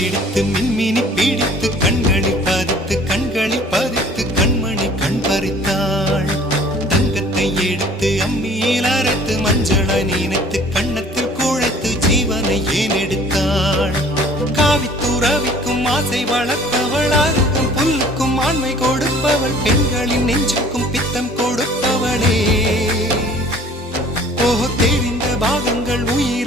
பிடித்து மின்மினி பிடித்து கண்களில் பதித்து கண்மணி கண் பறித்தாள். தங்கத்தை எடுத்து அம்மியில் அரைத்து மஞ்சளை நினைத்து கண்ணத்தில் குழைத்து ஜீவனை ஏன் எடுத்தாள். காவித்துறவிக்கும் ஆசை வளர்த்தவள், அருக்கும் புல்லுக்கும் ஆண்மை கொடுப்பவள், பெண்களின் நெஞ்சுக்கும் பித்தம் கொடுப்பவளே. ஓஹோ, தெரிந்த பாகங்கள் உயிர்